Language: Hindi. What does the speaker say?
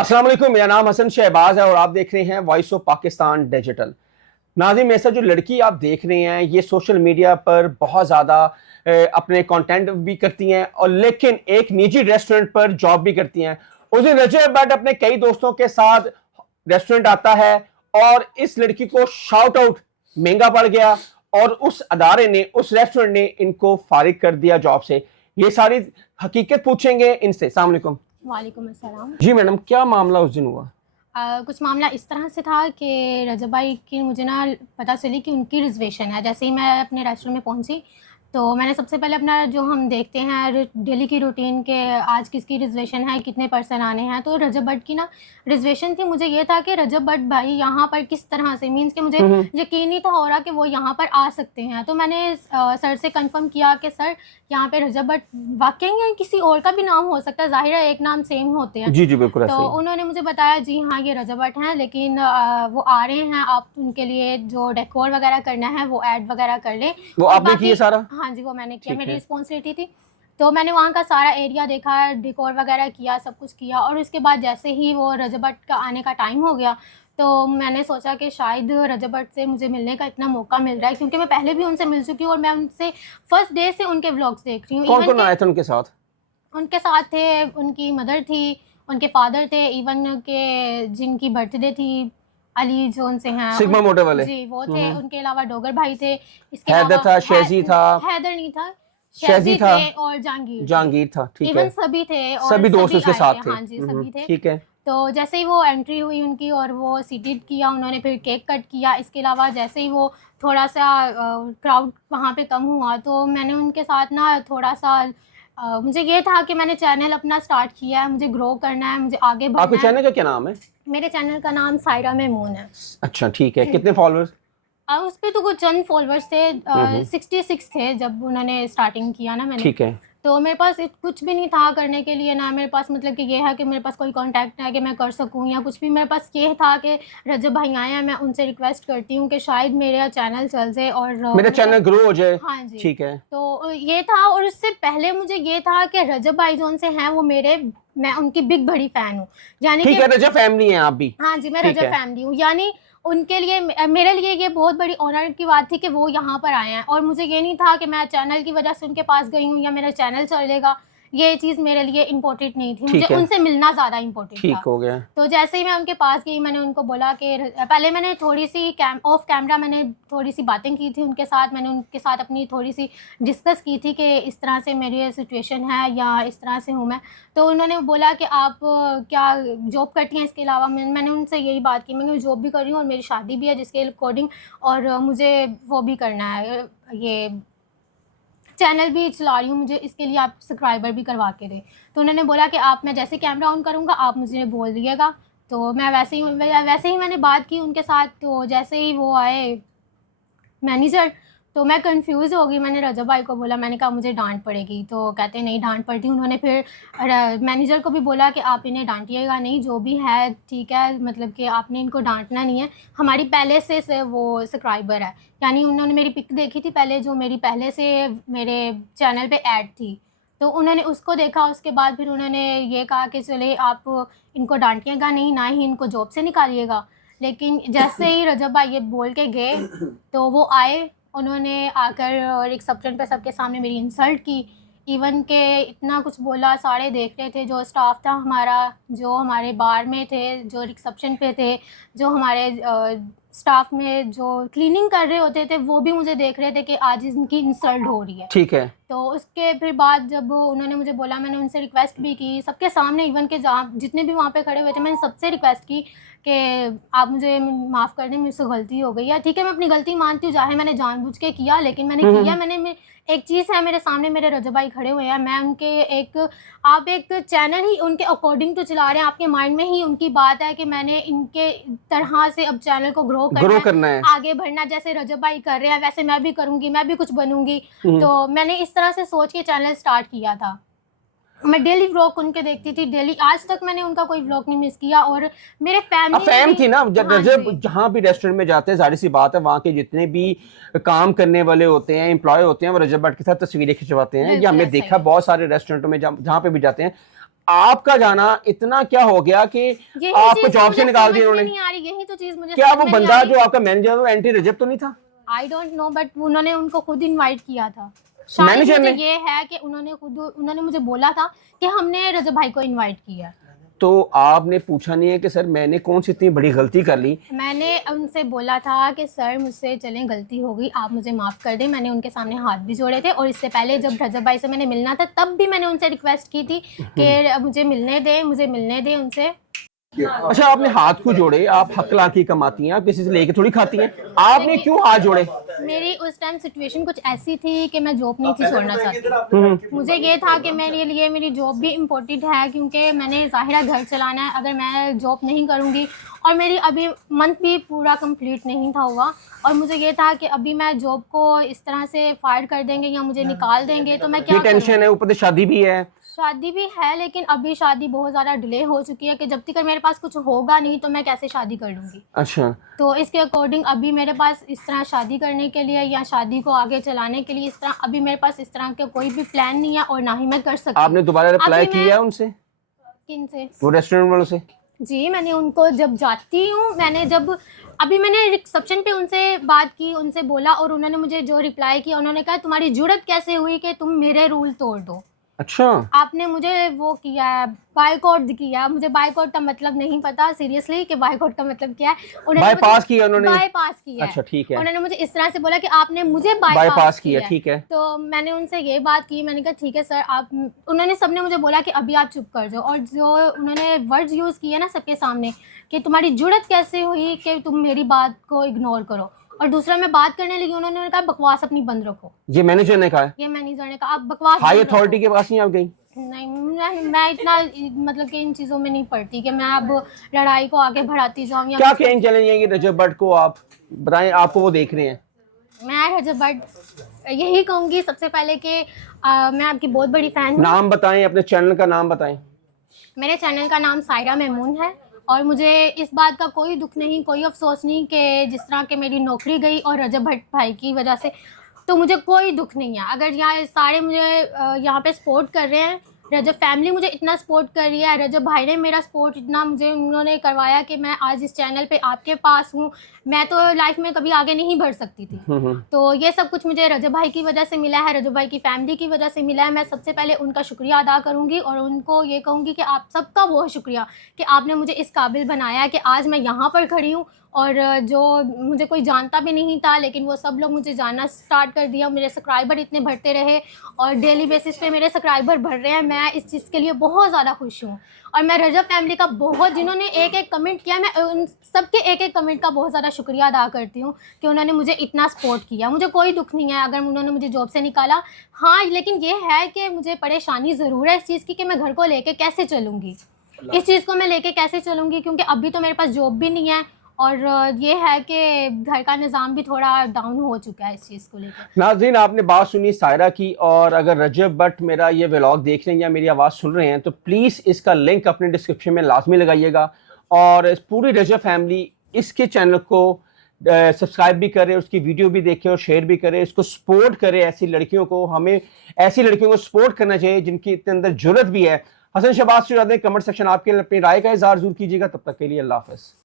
अस्सलाम वालेकुम, मेरा नाम हसन शहबाज है और आप देख रहे हैं वॉइस ऑफ पाकिस्तान डिजिटल। नाज़रीन, मेरे साथ जो लड़की आप देख रहे हैं ये सोशल मीडिया पर बहुत ज़्यादा अपने कंटेंट भी करती हैं और लेकिन एक निजी रेस्टोरेंट पर जॉब भी करती हैं। उस दिन रजब भट्ट अपने कई दोस्तों के साथ रेस्टोरेंट आता है और इस लड़की को शाउट आउट महंगा पड़ गया और उस अदारे ने, उस रेस्टोरेंट ने इनको फारिग कर दिया जॉब से। ये सारी हकीकत पूछेंगे इनसे। अस्सलाम वालेकुम। वालेकुम अस्सलाम। जी मैडम, क्या मामला उस दिन हुआ? कुछ मामला इस तरह से था कि रजब भाई की मुझे ना पता चली कि उनकी रिज़र्वेशन है। जैसे ही मैं अपने रेस्टोरेंट में पहुंची तो मैंने सबसे पहले अपना जो हम देखते हैं डेली की रूटीन के आज किसकी रिज़र्वेशन है, कितने पर्सन आने हैं, तो रजब भट्ट की ना रिज़र्वेशन थी। मुझे ये था कि रजब भट्ट भाई यहाँ पर किस तरह से मीन्स कि मुझे यकीन नहीं था हो रहा कि वो यहाँ पर आ सकते हैं। तो मैंने सर से कंफर्म किया कि सर यहाँ पे रजब भट्ट वाकई या किसी और का भी नाम हो सकता है, ज़ाहिर है एक नाम सेम होते हैं। जी जी बिल्कुल तो ऐसे ही। उन्होंने मुझे बताया जी हाँ ये रजब भट्ट हैं, लेकिन वो आ रहे हैं, आप उनके लिए जो डेकोर वगैरह करना है वो ऐड वगैरह कर लें। वो और आपने किया सारा? हाँ जी, वो मैंने किया, ठीक मेरी है। रिस्पॉन्सिबिलिटी थी। तो मैंने वहाँ का सारा एरिया देखा, डेकोर वगैरह किया, सब कुछ किया। और उसके बाद जैसे ही वो रजब भट्ट का आने का टाइम हो गया तो मैंने सोचा कि शायद रजब भट्ट से मुझे मिलने का इतना मौका मिल रहा है, क्योंकि मैं पहले भी उनसे मिल चुकी हूँ और मैं उनसे फर्स्ट डे से उनके व्लॉग्स देख रही हूँ। कौन कौन आए थे उनके साथ? उनके साथ थे उनकी मदर थी, उनके फादर थे, इवन के जिनकी बर्थडे थी अली जोन से हैं सिग्मा मोटे वाले जी वो थे। उनके अलावा डोगर भाई थे, इसके हैदर अलावा था, शेजी था। हैदर नहीं था, शेजी शेजी था, थे और जहांगीर जहांगीर था। ठीक इवन है। सभी थे और सभी दोस्त उसके आए साथ थे। हाँ जी सभी थे। ठीक है। तो जैसे ही वो एंट्री हुई उनकी और वो सीटेड किया उन्होंने, फिर केक कट किया। इसके अलावा जैसे ही वो थोड़ा सा क्राउड वहाँ पे कम हुआ तो मैंने उनके साथ ना थोड़ा सा मुझे ये था कि मैंने चैनल अपना स्टार्ट किया है, मुझे ग्रो करना है, मुझे आगे आपके बढ़ना है। चैनल का क्या नाम है? मेरे चैनल का नाम सायरा मेमून है। अच्छा ठीक है। कितने फॉलोअर्स? उस पर तो कुछ चंद फॉलोअर्स थे, 66 थे जब उन्होंने स्टार्टिंग किया ना मैंने। ठीक है। तो मेरे पास कुछ भी नहीं था करने के लिए, ना मेरे पास मतलब कि ये है कि मेरे पास कोई कांटेक्ट है कि मैं कर सकूं या कुछ भी। मेरे पास ये था कि रजब भाई आए हैं, मैं उनसे रिक्वेस्ट करती हूँ कि शायद मेरा चैनल चल जाए और मेरा चैनल ग्रो हो जाए। हाँ जी ठीक है। तो ये था। और उससे पहले मुझे ये था कि रजब भाई जोन से हैं वो मैं उनकी बिग बड़ी फ़ैन हूँ, यानी ठीक कि है। रजब फैमिली है आप भी? हाँ जी, मैं ठीक रजब है। फैमिली हूँ। यानी उनके लिए मेरे लिए ये बहुत बड़ी ऑनर की बात थी कि वो यहाँ पर आए हैं। और मुझे ये नहीं था कि मैं चैनल की वजह से उनके पास गई हूँ या मेरा चैनल चलेगा, ये चीज़ मेरे लिए इम्पोर्टेंट नहीं थी। मुझे ठीक है। उनसे मिलना ज़्यादा इम्पोर्टेंट ठीक था। हो गया। तो जैसे ही मैं उनके पास गई मैंने उनको बोला कि पहले मैंने थोड़ी सी ऑफ कैमरा मैंने थोड़ी सी बातें की थी उनके साथ। मैंने उनके साथ अपनी थोड़ी सी डिस्कस की थी कि इस तरह से मेरी सिचुएशन है या इस तरह से हूँ मैं। तो उन्होंने बोला कि आप क्या जॉब करती हैं इसके अलावा? मैंने उनसे यही बात की, मैं जॉब भी कर रही हूँ और मेरी शादी भी है जिसके अकॉर्डिंग, और मुझे वो भी करना है, ये चैनल भी चला रही हूँ, मुझे इसके लिए आप सब्सक्राइबर भी करवा के दें। तो उन्होंने बोला कि आप मैं जैसे कैमरा ऑन करूँगा आप मुझे बोल दिएगा। तो मैं वैसे ही मैंने बात की उनके साथ। तो जैसे ही वो आए मैनेजर तो मैं कंफ्यूज हो गई। मैंने रजब भाई को बोला, मैंने कहा मुझे डांट पड़ेगी, तो कहते नहीं डांट पड़ती। उन्होंने फिर मैनेजर को भी बोला कि आप इन्हें डांटिएगा नहीं, जो भी है ठीक है, मतलब कि आपने इनको डांटना नहीं है, हमारी पहले से वो सब्सक्राइबर है। यानी उन्होंने मेरी पिक देखी थी पहले, जो मेरी पहले से मेरे चैनल पे ऐड थी, तो उन्होंने उसको देखा। उसके बाद फिर उन्होंने ये कहा कि चले आप इनको डांटिएगा नहीं, ना ही इनको जॉब से निकालिएगा। लेकिन जैसे ही रजब भाई ये बोल के गए तो वो आए, उन्होंने आकर और रिसेप्शन पे सबके सामने मेरी इंसल्ट की। इवन के इतना कुछ बोला, सारे देख रहे थे, जो स्टाफ था हमारा, जो हमारे बार में थे, जो रिसेप्शन पे थे, जो हमारे स्टाफ में जो क्लीनिंग कर रहे होते थे, वो भी मुझे देख रहे थे कि आज इनकी इंसल्ट हो रही है। ठीक है। तो उसके फिर बाद जब उन्होंने मुझे बोला, मैंने उनसे रिक्वेस्ट भी की सबके सामने, इवन के जहाँ जितने भी वहाँ पे खड़े हुए थे, मैंने सबसे रिक्वेस्ट की कि आप मुझे माफ़ कर दें, मुझसे गलती हो गई है। ठीक है, मैं अपनी गलती मानती हूँ, चाहे मैंने जानबूझ के किया, लेकिन मैंने किया। एक चीज़ है, मेरे सामने मेरे रजब भाई खड़े हुए हैं, मैं उनके आप एक चैनल ही उनके अकॉर्डिंग तो चला रहे हैं, आपके माइंड में ही उनकी बात है कि मैंने इनके तरह से अब चैनल को ग्रो करना है, आगे बढ़ना, जैसे रजब भाई कर रहे हैं वैसे मैं भी करूँगी, मैं भी कुछ बनूँगी। तो मैंने इस तरह से सोच के चैनल स्टार्ट किया था। मैं डेली व्लॉग उनके देखती थी, डेली, आज तक मैंने उनका कोई व्लॉग नहीं मिस किया। और मेरे फैमिली फैम थी ना रजब, हाँ जहाँ भी रेस्टोरेंट में जाते हैं जाहिर सी बात है वहाँ के जितने भी काम करने वाले होते हैं, एम्प्लॉय होते हैं, वो रजब भट्ट के साथ तस्वीरें खिंचवाते हैं। ये हमने देखा बहुत सारे रेस्टोरेंटों में जहाँ पे भी जाते हैं। आपका जाना इतना क्या हो गया कि यही आपको चीज जॉब से मुझे निकाल समझ दिया में उन्होंने? नहीं आ रही, यही तो चीज मुझे क्या समझ वो में नहीं बंदा आ रही। जो आपका मैनेजर वो एंटी रजब तो नहीं था? आई डोंट नो, बट उन्होंने उनको खुद इनवाइट किया था। शायद मैनेजर मुझे ने? ये है कि उन्होंने मुझे बोला था कि हमने रजब भाई को इनवाइट किया है। तो आपने पूछा नहीं है कि सर मैंने कौन सी इतनी बड़ी गलती कर ली? मैंने उनसे बोला था कि सर मुझसे चलें गलती हो गई, आप मुझे माफ़ कर दें। मैंने उनके सामने हाथ भी जोड़े थे और इससे पहले जब रजब भाई से मैंने मिलना था तब भी मैंने उनसे रिक्वेस्ट की थी कि मुझे मिलने दें उनसे। अच्छा, आपने हाथ क्यों जोड़े? आप हक लाख की कमाती हैं, आप किसी से लेके थोड़ी खाती हैं, आपने लेकिन क्यों हाथ जोड़े? मेरी उस टाइम सिचुएशन कुछ ऐसी थी कि मैं जॉब नहीं थी छोड़ना चाहती। मुझे ये था कि मेरे लिए मेरी जॉब भी इम्पोर्टेंट है, क्योंकि मैंने ज़ाहिरा घर चलाना है। अगर मैं जॉब नहीं करूँगी और मेरी अभी मंथ भी पूरा कंप्लीट नहीं था हुआ, और मुझे ये था कि अभी मैं जॉब को इस तरह से फायर कर देंगे या मुझे निकाल देंगे तो मैं ये क्या टेंशन करूँ। है, ऊपर से शादी भी है। शादी भी है, लेकिन अभी शादी बहुत ज़्यादा डिले हो चुकी है कि जब तक मेरे पास कुछ होगा नहीं तो मैं कैसे शादी कर लूँगी। अच्छा, तो इसके अकॉर्डिंग अभी मेरे पास इस तरह शादी करने के लिए या शादी को आगे चलाने के लिए इस तरह अभी मेरे पास इस तरह का कोई भी प्लान नहीं है और ना ही मैं कर सकती आपने हूँ। दोबारा रिप्लाई अभी मैं किया उनसे, किन से? वो रेस्टोरेंट वालों से? जी, मैंने उनको जब जाती हूँ, अभी मैंने रिसेप्शन पे उनसे बात की, उनसे बोला और उन्होंने मुझे जो रिप्लाई किया, उन्होंने कहा तुम्हारी जुर्रत कैसे हुई कि तुम मेरे रूल तोड़ दो। अच्छा, आपने मुझे वो किया है, बायकॉट किया। मुझे बायकॉट का मतलब नहीं पता सीरियसली कि बायकॉट का मतलब क्या है। बाईपास किया उन्होंने? बायपास किया है। अच्छा, ठीक है, उन्होंने मुझे इस तरह से बोला कि आपने मुझे बायपास बाईपास किया किया, ठीक है। तो मैंने उनसे ये बात की, मैंने कहा ठीक है सर आप, उन्होंने सबने मुझे बोला कि अभी आप चुप कर जाओ, और जो उन्होंने वर्ड्स यूज़ किए ना सबके सामने कि तुम्हारी जुर्रत कैसे हुई कि तुम मेरी बात को इग्नोर करो, और दूसरा मैं बात करने लगी, उन्होंने कहा बकवास अपनी बंद रखो। ये मैनेजर ने कहा है? ये मैनेजर ने कहा आप बकवास हाई बंद रखो। अथॉरिटी के पास नहीं आप गई? नहीं, मैं इतना मतलब कि इन चीज़ों में नहीं पड़ती कि मैं अब लड़ाई को आगे बढ़ाती जाऊँ या क्या कहना चाहेंगे ये रजब भट्ट को? आप बताएं, आपको वो देख रहे हैं। मैं रजब भट्ट यही कहूँगी सबसे पहले कि मैं आपकी बहुत बड़ी फ़ैन हूँ। नाम बताएं, अपने चैनल का नाम बताएं। मेरे चैनल का नाम सायरा मेमून है और मुझे इस बात का कोई दुख नहीं, कोई अफसोस नहीं कि जिस तरह के मेरी नौकरी गई और रजब भट्ट भाई की वजह से, तो मुझे कोई दुख नहीं है। अगर यहाँ सारे मुझे यहाँ पे सपोर्ट कर रहे हैं, रजब फैमिली मुझे इतना सपोर्ट कर रही है, रजब भाई ने मेरा सपोर्ट इतना मुझे उन्होंने करवाया कि मैं आज इस चैनल पे आपके पास हूँ। मैं तो लाइफ में कभी आगे नहीं बढ़ सकती थी। तो ये सब कुछ मुझे रजब भाई की वजह से मिला है, रजब भाई की फैमिली की वजह से मिला है। मैं सबसे पहले उनका शुक्रिया अदा करूँगी और उनको ये कहूँगी कि आप सबका बहुत शुक्रिया कि आपने मुझे इस काबिल बनाया है कि आज मैं यहाँ पर खड़ी हूँ, और जो मुझे कोई जानता भी नहीं था लेकिन वो सब लोग मुझे जानना स्टार्ट कर दिया। मेरे सब्सक्राइबर इतने बढ़ते रहे और डेली बेसिस पे मेरे सब्सक्राइबर बढ़ रहे हैं। मैं इस चीज़ के लिए बहुत ज़्यादा खुश हूँ और मैं रजब फैमिली का बहुत, जिन्होंने एक एक कमेंट किया, मैं उन सबके एक एक कमेंट का बहुत ज़्यादा शुक्रिया अदा करती हूँ कि उन्होंने मुझे इतना सपोर्ट किया। मुझे कोई दुख नहीं है अगर उन्होंने मुझे जॉब से निकाला। हाँ, लेकिन ये है कि मुझे परेशानी ज़रूर है इस चीज़ की कि मैं घर को लेके कैसे चलूँगी, इस चीज़ को मैं लेके कैसे चलूँगी, क्योंकि अभी तो मेरे पास जॉब भी नहीं है और ये है कि घर का निज़ाम भी थोड़ा डाउन हो चुका है इस चीज़ को लेकर। नाज़रीन, आपने बात सुनी सायरा की, और अगर रजब भट्ट मेरा ये व्लॉग देख रहे हैं या मेरी आवाज़ सुन रहे हैं तो प्लीज़ इसका लिंक अपने डिस्क्रिप्शन में लाजमी लगाइएगा, और इस पूरी रजब फैमिली इसके चैनल को सब्सक्राइब भी करे, उसकी वीडियो भी देखे और शेयर भी करे, इसको सपोर्ट करे। ऐसी लड़कियों को, हमें ऐसी लड़कियों को सपोर्ट करना चाहिए जिनकी इतने अंदर जुर्रत भी है। हसन शहबाज से कमेंट सेक्शन आपके अपनी राय का इज़हार ज़रूर कीजिएगा। तब तक के लिए अल्लाह हाफ़िज़।